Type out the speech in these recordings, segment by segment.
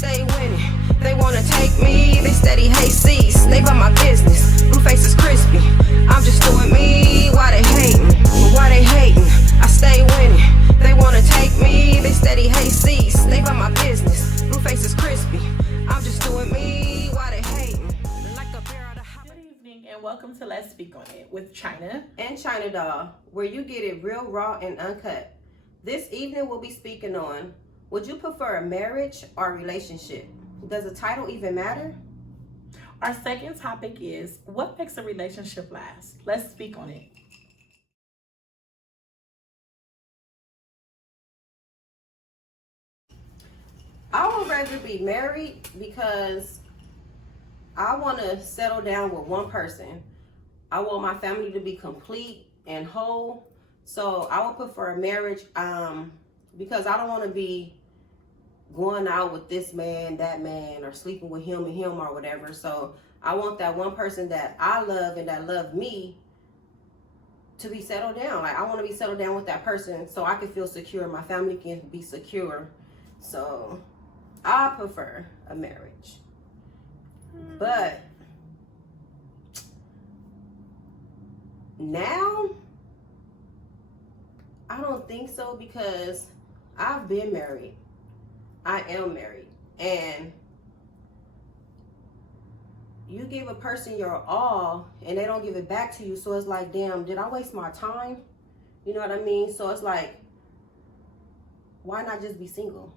stay winning. They wanna take me, they steady hate cease. They by my business, blue face is crispy. I'm just doing me, why they hating? Why they hating? I stay winning. They wanna take me, they steady hate cease. They by my business, blue face is crispy. I'm just doing me, why they hating? Like a bear out of house. Good evening and welcome to Let's Speak on It with China And China Doll, where you get it real raw and uncut. This evening we'll be speaking on, would you prefer a marriage or a relationship? Does the title even matter? Our second topic is what makes a relationship last? Let's speak on it. I would rather be married because I want to settle down with one person. I want my family to be complete and whole. So I would prefer a marriage because I don't want to be going out with this man, that man, or sleeping with him and him or whatever. So I want that one person that I love and that love me to be settled down. Like I want to be settled down with that person so I can feel secure. My family can be secure. So I prefer a marriage. But now I don't think so because I've been married. I am married, and you give a person your all and they don't give it back to you, so it's like, damn, did I waste my time? You know what I mean? So it's like, why not just be single?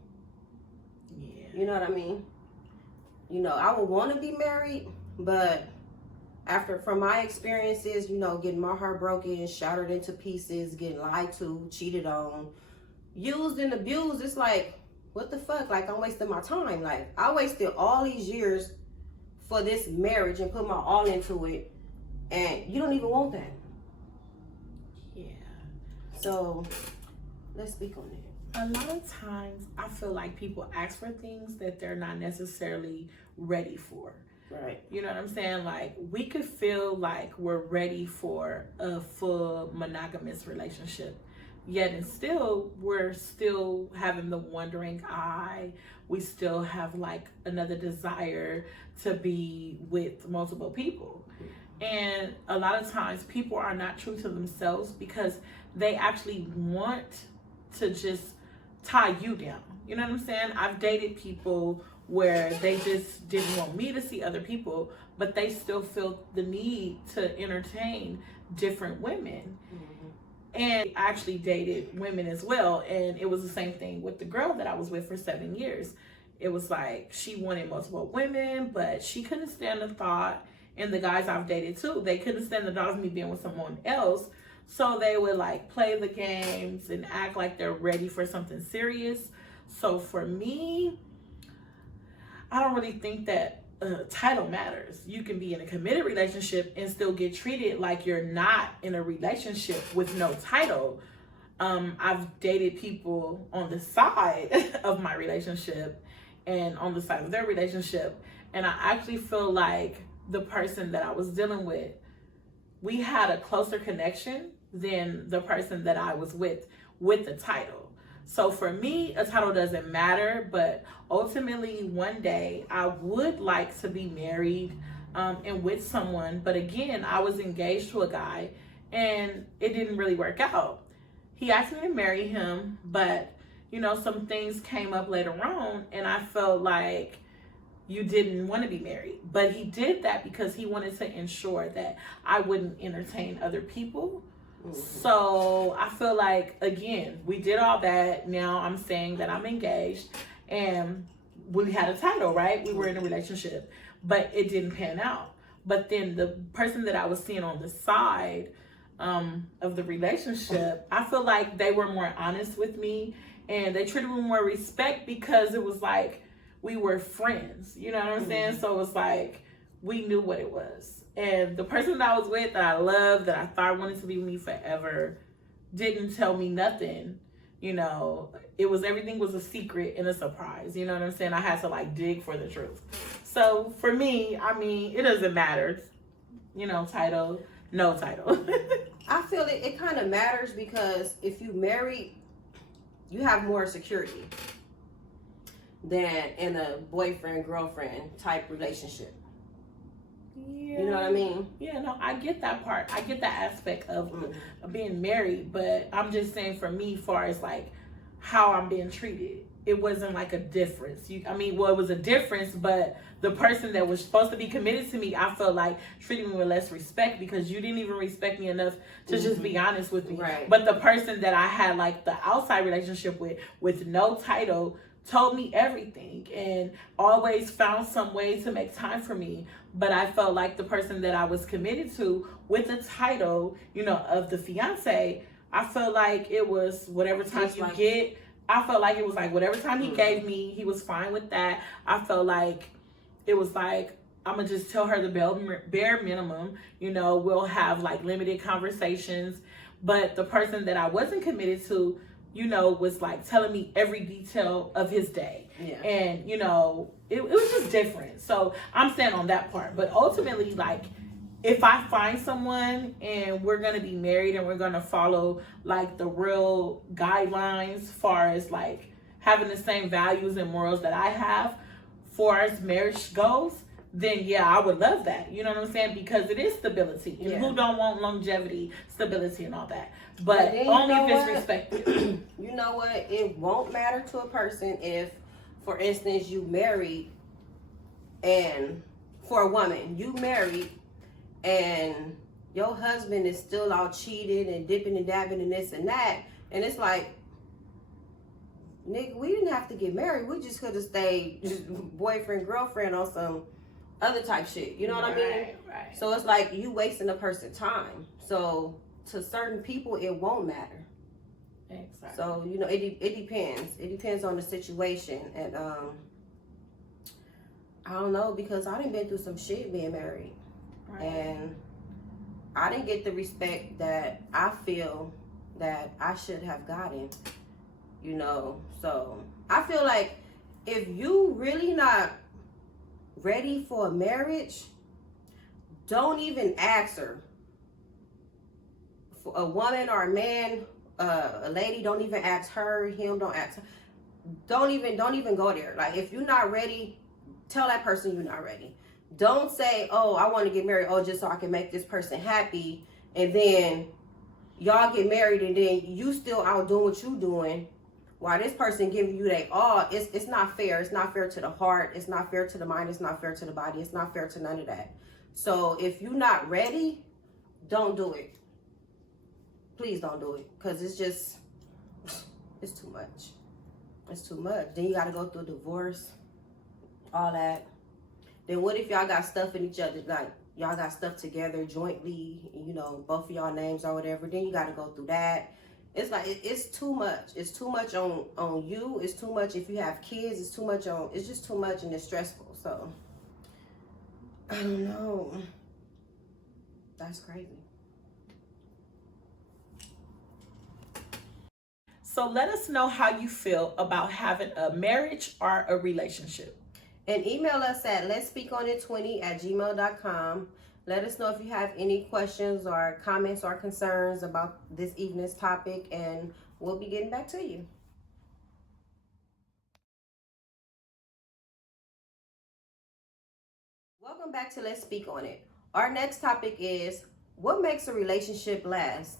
Yeah. You know what I mean? You know, I would want to be married, but from my experiences, you know, getting my heart broken, shattered into pieces, getting lied to, cheated on, used and abused, it's like, what the fuck? Like, I'm wasting my time. Like, I wasted all these years for this marriage and put my all into it, and you don't even want that. Yeah. So, let's speak on it. A lot of times I feel like people ask for things that they're not necessarily ready for. Right. You know what I'm saying? Like, we could feel like we're ready for a full monogamous relationship. Yet and still, we're still having the wandering eye. We still have like another desire to be with multiple people. And a lot of times people are not true to themselves because they actually want to just tie you down. You know what I'm saying? I've dated people where they just didn't want me to see other people, but they still feel the need to entertain different women. And I actually dated women as well. And it was the same thing with the girl that I was with for 7 years. It was like she wanted multiple women, but she couldn't stand the thought, and the guys I've dated too, they couldn't stand the thought of me being with someone else. So they would like play the games and act like they're ready for something serious. So for me, I don't really think that title matters. You can be in a committed relationship and still get treated like you're not in a relationship with no title. I've dated people on the side of my relationship and on the side of their relationship, and I actually feel like the person that I was dealing with, we had a closer connection than the person that I was with the title. So for me, a title doesn't matter, but ultimately one day I would like to be married and with someone. But again, I was engaged to a guy and it didn't really work out. He asked me to marry him, but you know, some things came up later on and I felt like you didn't want to be married. But he did that because he wanted to ensure that I wouldn't entertain other people. So I feel like, again, we did all that. Now I'm saying that I'm engaged and we had a title, right? We were in a relationship, but it didn't pan out. But then the person that I was seeing on the side of the relationship, I feel like they were more honest with me and they treated me with more respect because it was like we were friends. You know what I'm saying? So it was like we knew what it was. And the person that I was with, that I loved, that I thought wanted to be with me forever, didn't tell me nothing. You know, everything was a secret and a surprise. You know what I'm saying? I had to like dig for the truth. So for me, I mean, it doesn't matter. You know, title, no title. I feel it kind of matters because if you married, you have more security. than in a boyfriend girlfriend type relationship. Yeah. You know what I mean? Yeah, no, I get that part. I get that aspect of Mm-hmm. being married, but I'm just saying for me, far as like how I'm being treated, it wasn't like a difference. Well, it was a difference, but the person that was supposed to be committed to me, I felt like treated me with less respect because you didn't even respect me enough to just be honest with me. Right. But the person that I had like the outside relationship with no title, told me everything and always found some way to make time for me. But I felt like the person that I was committed to with the title, of the fiance, I felt like it was whatever time Just you like- get. I felt like it was like whatever time he gave me, he was fine with that. I felt like it was like, I'm gonna just tell her the bare minimum. We'll have like limited conversations. But the person that I wasn't committed to, was like telling me every detail of his day. Yeah. And, it was just different. So I'm saying on that part. But ultimately, like, if I find someone and we're going to be married and we're going to follow like the real guidelines far as like having the same values and morals that I have far as marriage goes, then yeah, I would love that. You know what I'm saying? Because it is stability. And who don't want longevity, stability, and all that? But only if it's respected. You know what? It won't matter to a person if, for instance, you married and for a woman, you married and your husband is still out cheating and dipping and dabbing and this and that. And it's like, nigga, we didn't have to get married. We just could have stayed just boyfriend, girlfriend on some other type shit. You know what I mean? Right. So it's like you wasting a person's time. So to certain people, it won't matter. Exactly. So, it depends. It depends on the situation. And I don't know, because I done been through some shit being married. Right. And I didn't get the respect that I feel that I should have gotten. So I feel like if you really not ready for a marriage, don't even ask her. For a woman or a man, a lady, don't even ask her, him, don't ask her. Don't even go there. Like, if you're not ready, tell that person you're not ready. Don't say, oh, I want to get married, just so I can make this person happy, and then y'all get married and then you still out doing what you doing while this person giving you their all. It's not fair. It's not fair to the heart. It's not fair to the mind. It's not fair to the body. It's not fair to none of that. So if you're not ready, don't do it. Please don't do it, because it's too much. It's too much. Then you got to go through a divorce, all that. Then what if y'all got stuff in each other, like y'all got stuff together jointly, both of y'all names or whatever, then you got to go through that. It's like, it's too much. It's too much on you. It's too much if you have kids. It's just too much, and it's stressful. So, I don't know. That's crazy. So let us know how you feel about having a marriage or a relationship. And email us at letspeakonit20@gmail.com. Let us know if you have any questions or comments or concerns about this evening's topic, and we'll be getting back to you. Welcome back to Let's Speak on It. Our next topic is, what makes a relationship last?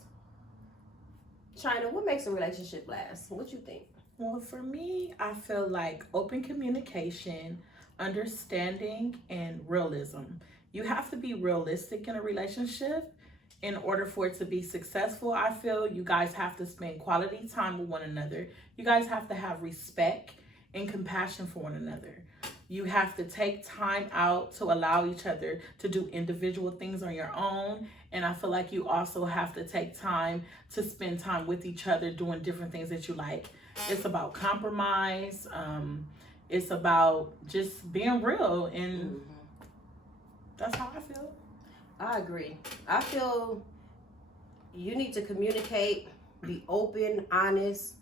China, what makes a relationship last? What you think? Well, for me, I feel like open communication, understanding, and realism. You have to be realistic in a relationship in order for it to be successful. I feel you guys have to spend quality time with one another. You guys have to have respect and compassion for one another. You have to take time out to allow each other to do individual things on your own. And I feel like you also have to take time to spend time with each other doing different things that you like. It's about compromise. It's about just being real. And that's how I feel. I agree. I feel you need to communicate, be open, honest.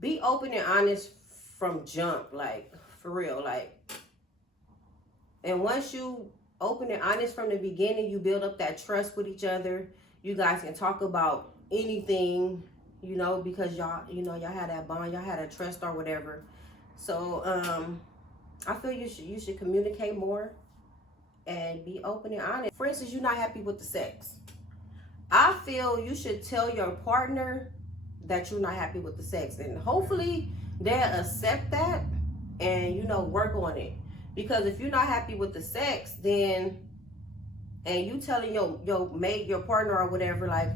Be open and honest from jump, like, for real, like. And once you open and honest from the beginning, you build up that trust with each other. You guys can talk about anything, because y'all had that bond, y'all had that trust or whatever. So I feel you should communicate more and be open and honest. For instance, you're not happy with the sex. I feel you should tell your partner that you're not happy with the sex, and hopefully they'll accept that and work on it. Because if you're not happy with the sex, then and you telling your mate, your partner or whatever, like,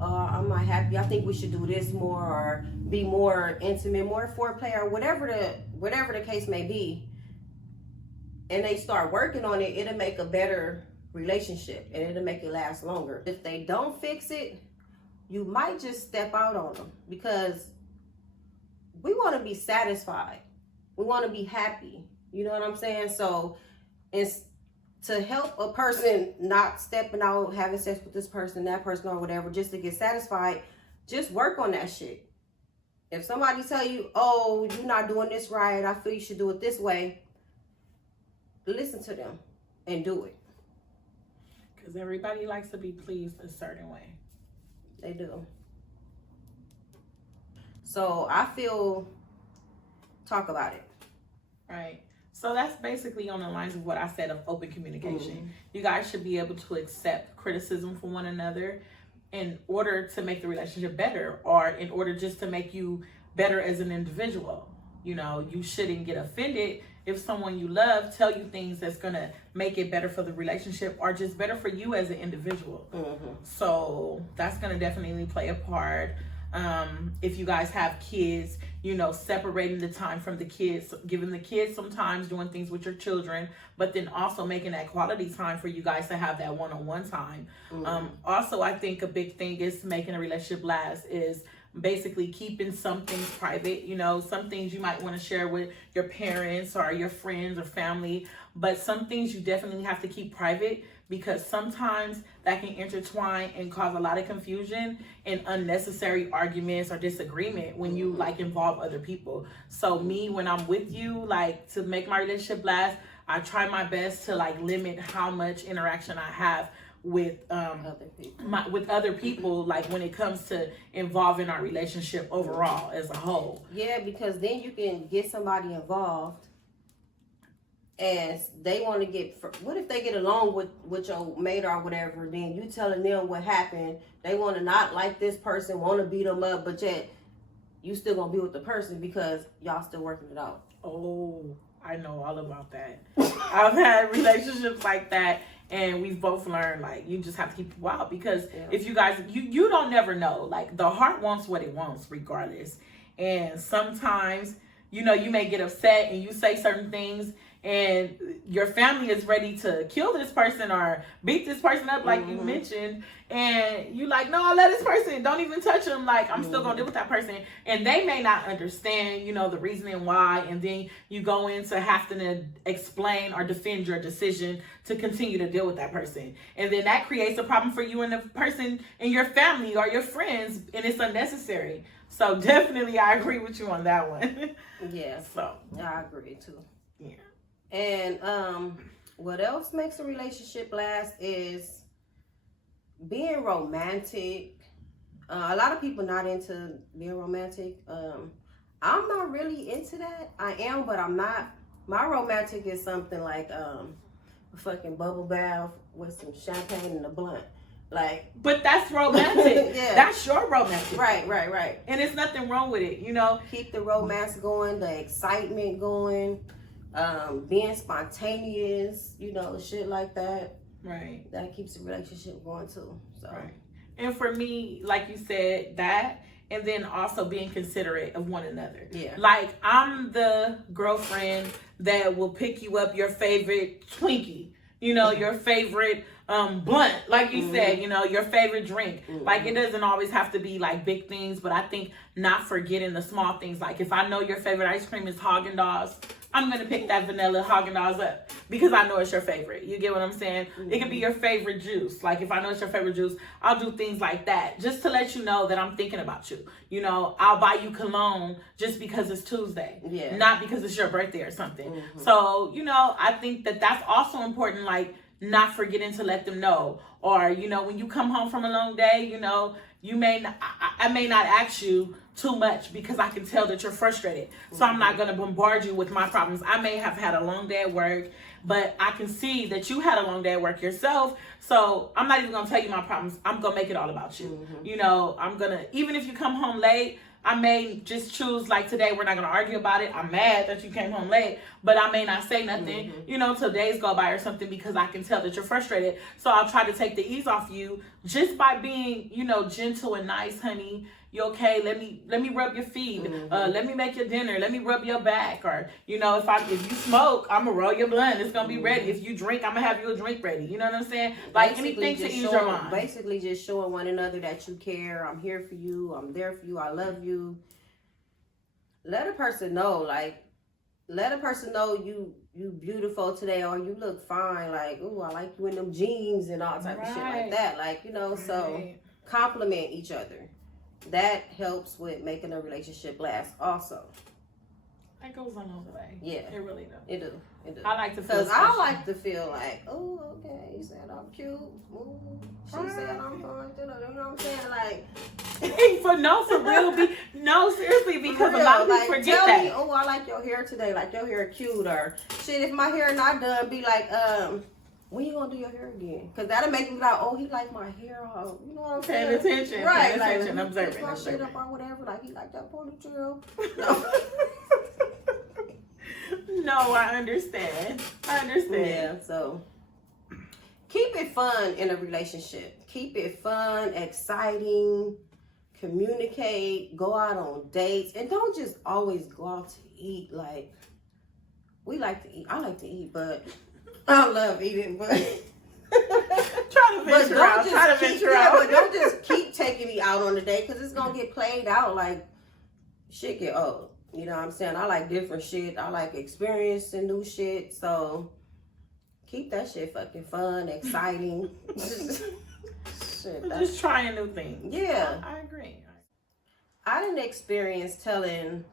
I'm not happy, I think we should do this more, or be more intimate, more foreplay, or whatever the case may be, and they start working on it, it'll make a better relationship and it'll make it last longer. If they don't fix it, you might just step out on them, because we want to be satisfied, we want to be happy, you know what I'm saying? So it's to help a person not stepping out, having sex with this person, that person, or whatever, just to get satisfied, just work on that shit. If somebody tell you, oh, you're not doing this right, I feel you should do it this way, listen to them and do it. Because everybody likes to be pleased a certain way. They do. So I feel, talk about it. Right. So that's basically on the lines of what I said of open communication. Mm-hmm. You guys should be able to accept criticism from one another in order to make the relationship better, or in order just to make you better as an individual. You shouldn't get offended if someone you love tell you things that's going to make it better for the relationship, or just better for you as an individual. Mm-hmm. So that's going to definitely play a part. If you guys have kids, separating the time from the kids, giving the kids some time doing things with your children, but then also making that quality time for you guys to have that one-on-one time. Mm-hmm. Also, I think a big thing is making a relationship last is basically keeping some things private. Some things you might want to share with your parents or your friends or family, but some things you definitely have to keep private, because sometimes that can intertwine and cause a lot of confusion and unnecessary arguments or disagreement when you involve other people. So me, when I'm with you, to make my relationship last, I try my best to limit how much interaction I have with other people, when it comes to involving our relationship overall as a whole. Yeah, because then you can get somebody involved and they want to what if they get along with your mate or whatever, then you telling them what happened, they want to not like this person, want to beat them up, but yet you still gonna be with the person because y'all still working it out. Oh, I know all about that. I've had relationships like that, and we've both learned you just have to keep it wild, because if you guys, you don't never know, the heart wants what it wants regardless. And sometimes you may get upset and you say certain things, and your family is ready to kill this person or beat this person up, like you mentioned, and you no, I love this person, don't even touch him, I'm still gonna deal with that person, and they may not understand the reasoning why, and then you go into having to explain or defend your decision to continue to deal with that person, and then that creates a problem for you and the person in your family or your friends, and it's unnecessary. So definitely I agree with you on that one. Yeah, so I agree too. Yeah. And what else makes a relationship last is being romantic. A lot of people not into being romantic. I'm not really into that. I am, but I'm not. My romantic is something like a fucking bubble bath with some champagne and a blunt. But that's romantic. Yeah. That's your romantic. Right. And there's nothing wrong with it, Keep the romance going, the excitement going, being spontaneous, shit like that. Right. That keeps the relationship going too. So. Right. And for me, like you said, that, and then also being considerate of one another. Yeah. I'm the girlfriend that will pick you up your favorite Twinkie, your favorite blunt, like you said, your favorite drink. It doesn't always have to be big things, but I think not forgetting the small things. If I know your favorite ice cream is Haagen-Dazs, I'm gonna pick that vanilla Haagen-Dazs up because I know it's your favorite. You get what I'm saying? It could be your favorite juice. If I know it's your favorite juice, I'll do things like that just to let you know that I'm thinking about you. I'll buy you cologne just because it's Tuesday, not because it's your birthday or something. So, I think that that's also important. not forgetting to let them know. Or, you know, when you come home from a long day, you know, you may not, I may not ask you too much because I can tell that you're frustrated. So I'm not going to bombard you with my problems. I may have had a long day at work, but I can see that you had a long day at work yourself. So I'm not even going to tell you my problems. I'm going to make it all about you. You know, I'm going to, even if you come home late, I may just choose, like today, we're not going to argue about it. I'm mad that you came home late, but I may not say nothing, you know, till days go by or something, because I can tell that you're frustrated. So I'll try to take the ease off you just by being, you know, gentle and nice, honey. You okay? Let me rub your feet. Let me make your dinner. Let me rub your back. Or, you know, if you smoke, I'm gonna roll your blunt. It's gonna be ready. If you drink, I'm gonna have you a drink ready. You know what I'm saying? Like Basically, anything to ease your mind. Basically, just showing one another that you care. I'm here for you. I'm there for you. I love you. Let a person know, like, let a person know you beautiful today, or you look fine. Like, ooh, I like you in them jeans and all type of shit like that. Like, you know, so compliment each other. That helps with making a relationship last also. That goes on all the way. Yeah. It really does. It do. I like to feel Because special. I like to feel like, oh, okay, he said I'm cute. Ooh, she said I'm fine. You know what I'm saying? Like, for real, seriously, because a lot of people forget tell that. me, oh, I like your hair today. Like, your hair cute. Or shit, if my hair not done, be like, when you gonna do your hair again? Because that'll make me like, oh, he like my hair. Oh, you know what I'm saying? Paying attention. Right. Paying attention. Like, Observing. my shit up or whatever. Like, he like that ponytail. No, I understand. Yeah, so keep it fun in a relationship. Keep it fun, exciting, communicate, go out on dates, and don't just always go out to eat. Like, we like to eat. I like to eat, but I love eating, but try to venture out. But don't just keep taking me out on the date, because it's gonna get played out. Like, shit get old. You know what I'm saying? I like different shit. I like experiencing new shit. So keep that shit fucking fun, exciting. Just trying new things. Yeah. I agree. I didn't experience telling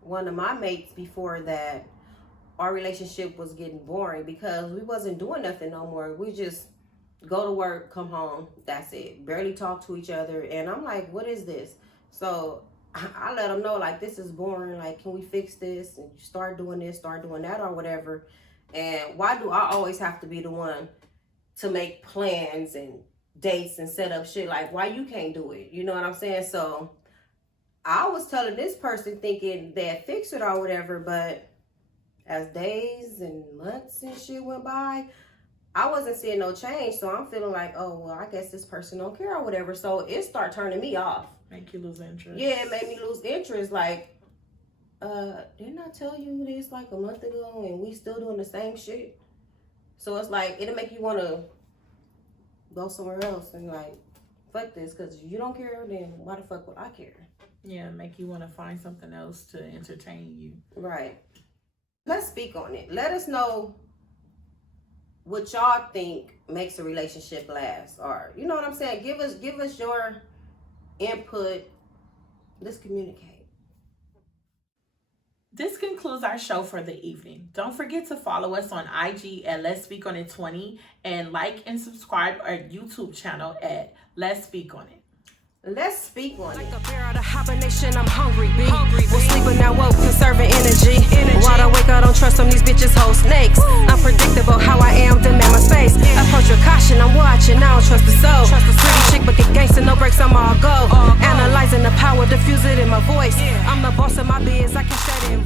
one of my mates before that our relationship was getting boring, because we wasn't doing nothing no more. We just go to work, come home, that's it. Barely talk to each other. And I'm like, what is this? So I let them know, like, this is boring. Like, can we fix this? And start doing this, start doing that, or whatever. And why do I always have to be the one to make plans and dates and set up shit? Like, why you can't do it? You know what I'm saying? So I was telling this person thinking they'd fix it or whatever, but as days and months and shit went by, I wasn't seeing no change. So I'm feeling like, oh, well, I guess this person don't care or whatever. So it started turning me off. Make you lose interest. Yeah, it made me lose interest. Like, didn't I tell you this like a month ago and we still doing the same shit? So it's like, it'll make you want to go somewhere else and like, fuck this, because if you don't care, then why the fuck would I care? Yeah, make you want to find something else to entertain you. Right. Let's speak on it. Let us know what y'all think makes a relationship last, or you know what I'm saying? Give us your input. Let's communicate. This concludes our show for the evening. Don't forget to follow us on IG at Let's Speak On It 20 and like and subscribe our YouTube channel at Let's Speak On It. Let's speak on it. Like a bear out of hibernation, I'm hungry, B. Well, sleeping now woke, conserving energy. While I wake, I don't trust them, these bitches hold snakes. Unpredictable, how I am, demand my space. Approach with caution, I'm watching, I don't trust the soul. Pretty chick, but get gangster, no breaks, I'm all go. Analyzing the power, diffuse it in my voice. I'm the boss of my biz, I can set it in